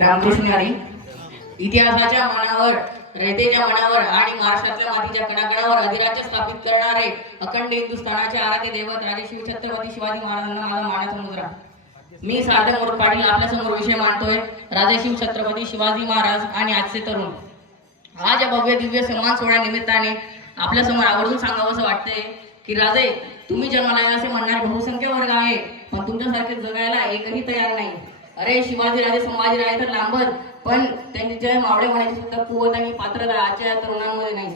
रामकृष्ण हरी इतिहासाच्या मनावर रयतेच्या मनावर आणि महाराष्ट्रातल्या मातीच्या कणाकणावर अधिराज्य स्थापित करणारे अखंड हिंदुस्थानाचे आराध्य दैवत राजे शिव छत्रपती शिवाजी महाराजांना माझा मानाचा मुद्रा. मी सार्थक मोर पाटील आपल्यासमोर विषय मांडतोय. राजे शिव छत्रपती शिवाजी महाराज आणि आजचे तरुण. आज या भव्य दिव्य सन्मान सोहळ्या निमित्ताने आपल्यासमोर आवर्जून सांगावं वाटतंय की राजे तुम्ही जन्माला असे म्हणणारे बहुसंख्य वर्ग आहे पण तुमच्यासारखे जगायला एकही तयार नाही. अरे शिवाजी राजे तर लांबच पण त्यांच्या मावळे म्हणायची सुद्धा कुवत आणि पात्रता आजच्या तरुणांमध्ये नाही.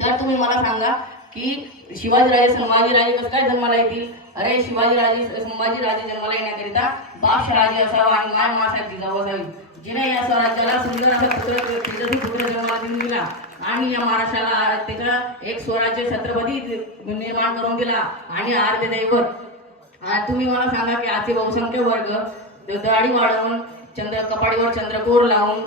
तर तुम्ही मला सांगा की शिवाजीराजे संभाजीराजे कसं काय जन्माला येतील? अरे शिवाजीराजे संभाजीराजे जन्माला येण्याकरिता बादश राजे असावा आणि मान मासाची जाऊ असावी. जिने या स्वराज्याला सुंदर असा पुत्र तेजस्वी पुत्र जन्माला देऊन दिला आणि या महाराष्ट्राला त्याचा एक स्वराज्य छत्रपती निर्माण करून दिला आणि आर्य दैवत तुम्ही मला सांगा की आजचे बहुसंख्य वर्ग दाढी वाढवून चंद्र कपाडीवर चंद्रकोर लावून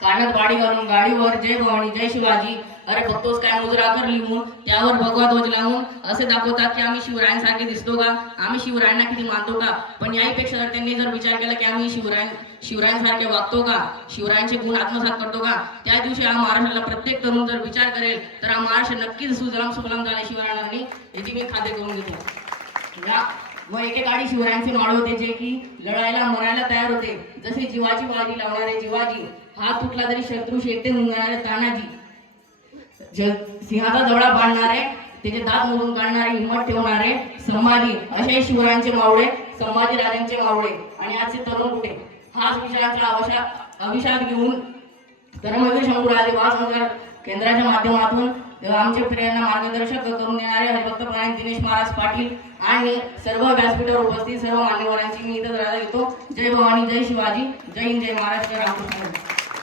कानात बाडी घालून गाडीवर जय भवानी जय शिवाजी अरे बघतोस काय मुजरा कर लिहून त्यावर भगवा ध्वज लावून असे दाखवतात की आम्ही शिवरायांसारखे दिसतो का? आम्ही शिवरायांना किती मानतो का? पण याहीपेक्षा जर त्यांनी जर विचार केला की आम्ही शिवराय शिवरायांसारखे वागतो का? शिवरायांचे गुण आत्मसात करतो का? त्या दिवशी हा महाराष्ट्राला प्रत्येक तरुण जर विचार करेल तर हा महाराष्ट्र नक्कीच सुजलाम सुफलाम झाले शिवरायांनी याची मी खाते करून घेतो या व एकेकाळी शिवरायांचे माळ होते जे की लढायला मरायला तयार होते. जसे जीवाची बाजी लावणारे जीवाजी हात तुटला तरी शत्रू शेते मुंगणारे तानाजी. सिंहाचा जवळा बांधणारे त्याचे दात मोडून काढणारे हिंमत ठेवणारे संभाजी असे शिवरायांचे मावळे संभाजी राजांचे मावळे. आणि आजचे तरुण कुठे? हाच विचारांचा अवशा अभिशाप घेऊन कर्मवीर शंभूराजे वास केंद्राच्या माध्यमातून आमच्या प्रेरणा मार्गदर्शक करून देणारे हरिभक्त प्राणी दिनेश महाराज पाटील आणि सर्व व्यासपीठावर उपस्थित सर्व मान्यवरांची मी इथं राजा घेतो जय भवानी जय शिवाजी जय हिंद जय महाराष्ट्र रामकृष्ण.